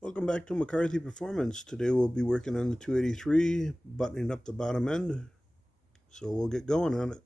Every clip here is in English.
Welcome back to McCarthy Performance. Today we'll be working on the 283, buttoning up the bottom end. So we'll get going on it.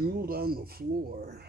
drooled on the floor.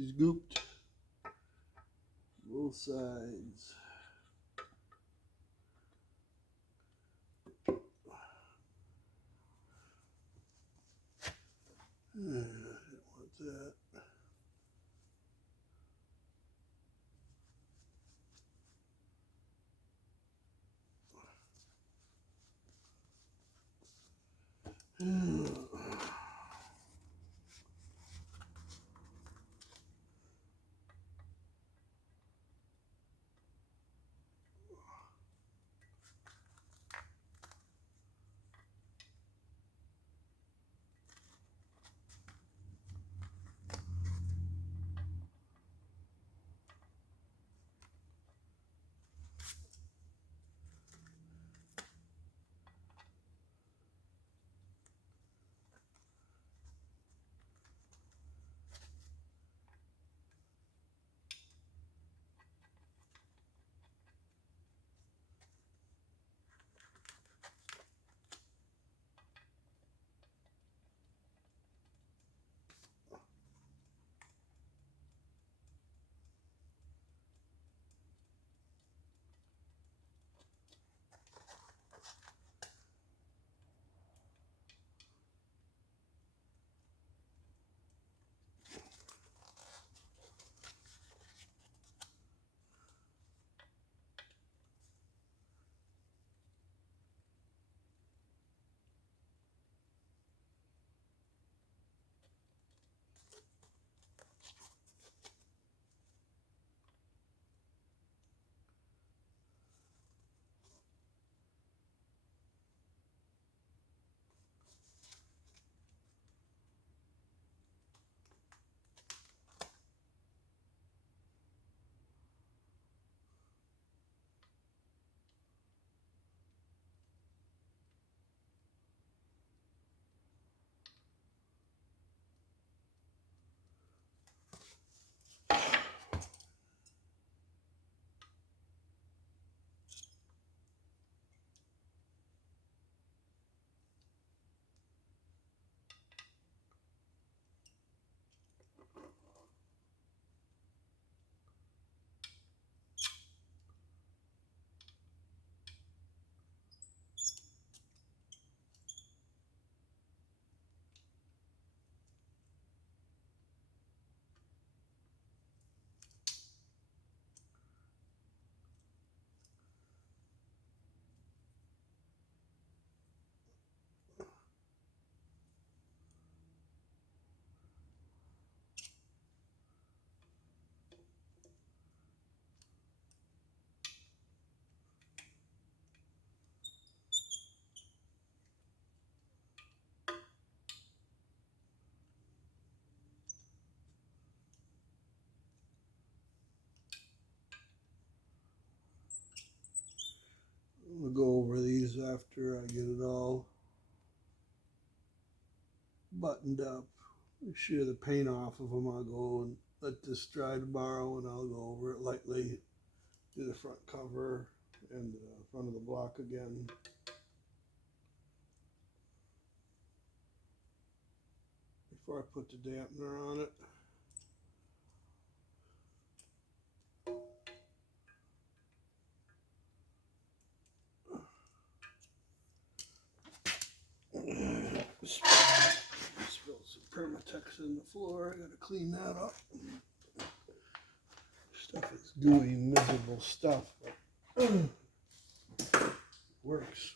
She's gooped both sides. I don't want that. We'll go over these days after I get it all buttoned up, shear the paint off of them, I'll go and let this dry tomorrow, and I'll go over it lightly, do the front cover and the front of the block again. Before I put the dampener on it. Spilled some Permatex in the floor. I gotta clean that up. Stuff is gooey, miserable stuff, but it works.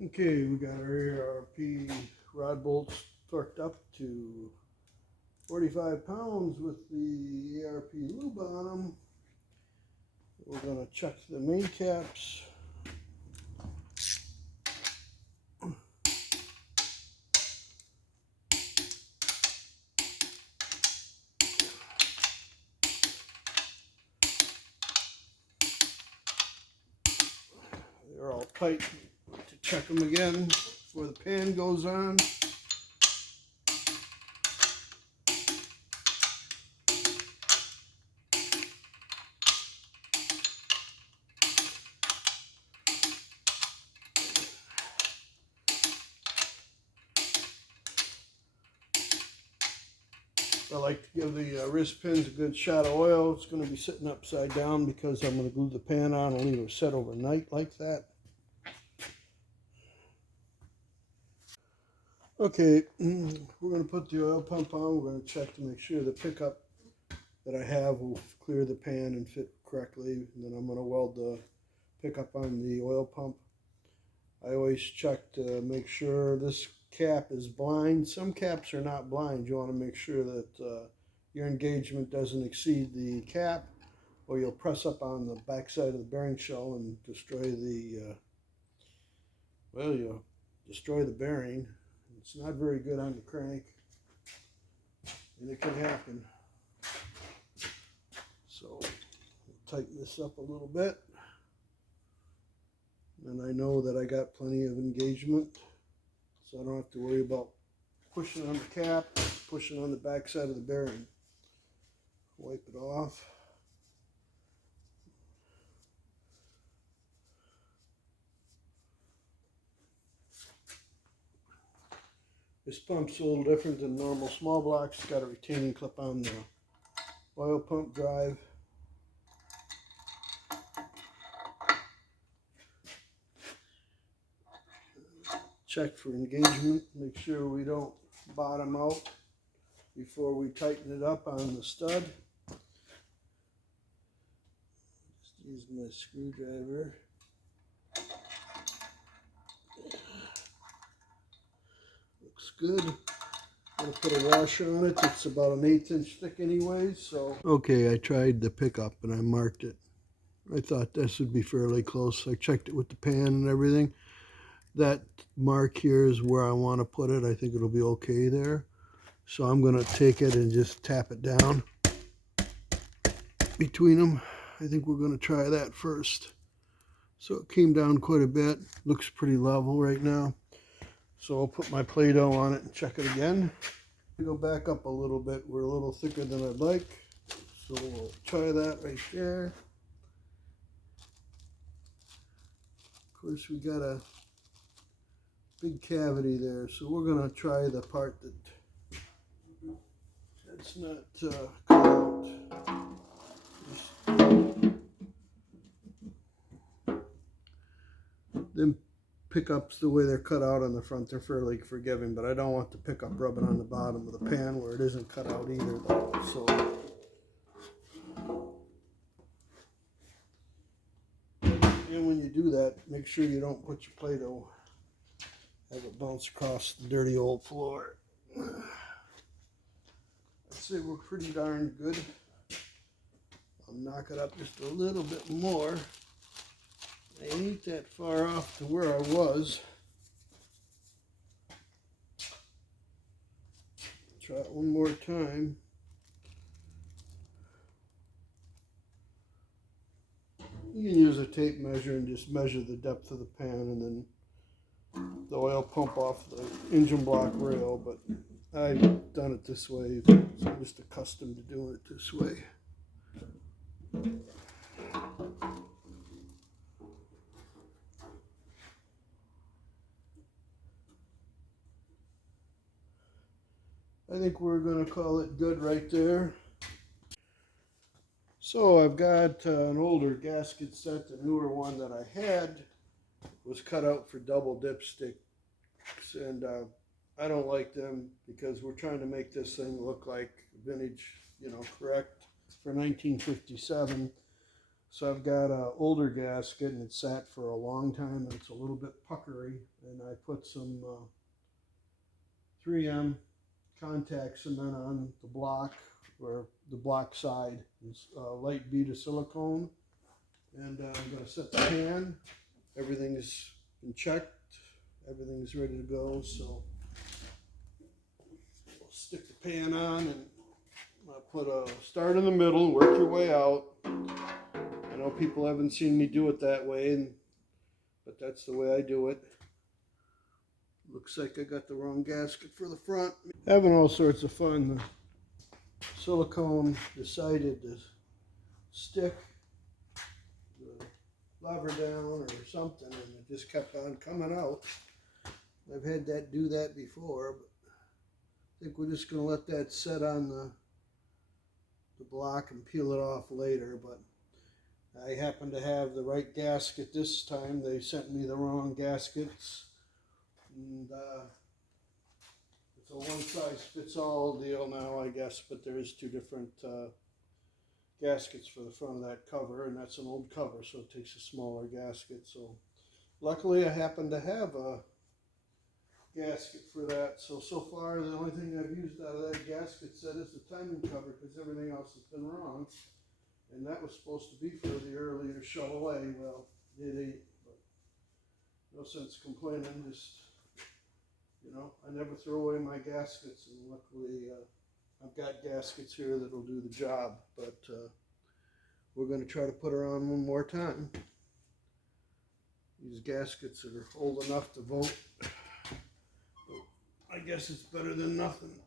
Okay, we got our ARP rod bolts torqued up to 45 pounds with the ARP lube on them. We're going to check the main caps. They're all tight. To check them again before the pan goes on. I like to give the wrist pins a good shot of oil. It's going to be sitting upside down because I'm going to glue the pan on and leave it set overnight like that. Okay, we're going to put the oil pump on. We're going to check to make sure the pickup that I have will clear the pan and fit correctly. And then I'm going to weld the pickup on the oil pump. I always check to make sure this cap is blind. Some caps are not blind. You want to make sure that your engagement doesn't exceed the cap, or you'll press up on the back side of the bearing shell and destroy the you'll destroy the bearing. It's not very good on the crank, and it can happen. So tighten this up a little bit, and I know that I got plenty of engagement, so I don't have to worry about pushing on the cap, pushing on the back side of the bearing. Wipe it off. This pump's a little different than normal small blocks. It's got a retaining clip on the oil pump drive. Check for engagement. Make sure we don't bottom out before we tighten it up on the stud. Just use my screwdriver. Looks good. I'm going to put a washer on it. It's about an 1/8 inch thick anyways, so. Okay, I tried the pickup and I marked it. I thought this would be fairly close. I checked it with the pan and everything. That mark here is where I want to put it. I think it'll be okay there. So I'm going to take it and just tap it down between them. I think we're going to try that first. So it came down quite a bit. Looks pretty level right now. So I'll put my Play-Doh on it and check it again. Go back up a little bit. We're a little thicker than I'd like. So we'll try that right there. Of course, we got a big cavity there, so we're going to try the part that's not cut out. Them pickups, the way they're cut out on the front, they're fairly forgiving, but I don't want the pickup rubbing on the bottom of the pan where it isn't cut out either, though. So and when you do that, make sure you don't put your Play-Doh, have it bounce across the dirty old floor. I'd say we're pretty darn good. I'll knock it up just a little bit more. I ain't that far off to where I was. Try it one more time. You can use a tape measure and just measure the depth of the pan and then the oil pump off the engine block rail, but I've done it this way, so I'm just accustomed to doing it this way. I think we're going to call it good right there. So I've got an older gasket set. The newer one that I had was cut out for double dipsticks, and I don't like them because we're trying to make this thing look like vintage, correct, for 1957. So I've got an older gasket and it's sat for a long time and it's a little bit puckery, and I put some 3M contact cement on the block, or the block side. It's light bead of silicone, and I'm going to set the pan. Everything's been checked, everything's ready to go, so we'll stick the pan on and I'll put a start in the middle, work your way out. I know people haven't seen me do it that way, but that's the way I do it. Looks like I got the wrong gasket for the front. Having all sorts of fun. The silicone decided to stick the lever down or something, and it just kept on coming out. I've had that do that before, but I think we're just going to let that set on the block and peel it off later. But I happen to have the right gasket this time. They sent me the wrong gaskets, and it's a one-size-fits-all deal now, I guess, but there is two different gaskets for the front of that cover, and that's an old cover, so it takes a smaller gasket. So luckily I happen to have a gasket for that. So far the only thing I've used out of that gasket set is the timing cover, because everything else has been wrong. And that was supposed to be for the earlier Chevrolet. Well, it ain't, but no sense complaining. Just, you know, I never throw away my gaskets, and luckily I've got gaskets here that'll do the job. But we're going to try to put her on one more time. These gaskets are old enough to vote. I guess it's better than nothing.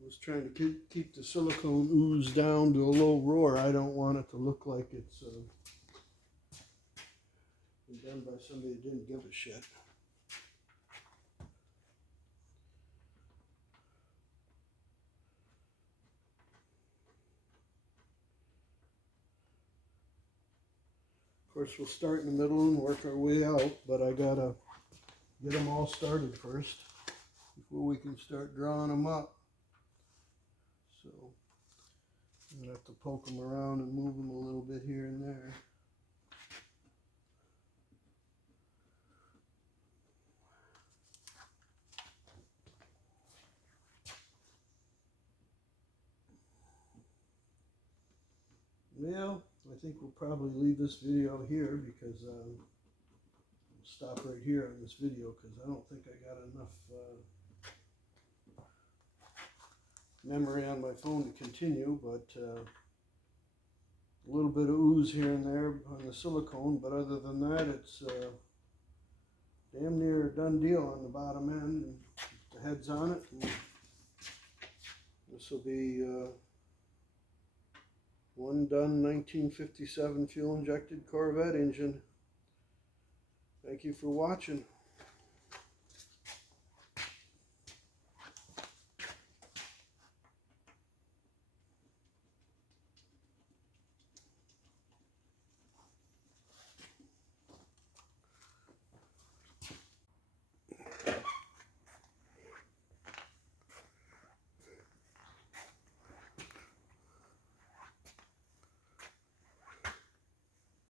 I was trying to keep the silicone ooze down to a low roar. I don't want it to look like it's been done by somebody who didn't give a shit. Of course, we'll start in the middle and work our way out, but I gotta get them all started first before we can start drawing them up. So I'm gonna have to poke them around and move them a little bit here and there. Well, I think we'll probably leave this video here, because I'll stop right here on this video, because I don't think I got enough memory on my phone to continue. But a little bit of ooze here and there on the silicone, but other than that, it's damn near a done deal on the bottom end. And the head's on it, and this will be one done 1957 fuel injected Corvette engine. Thank you for watching.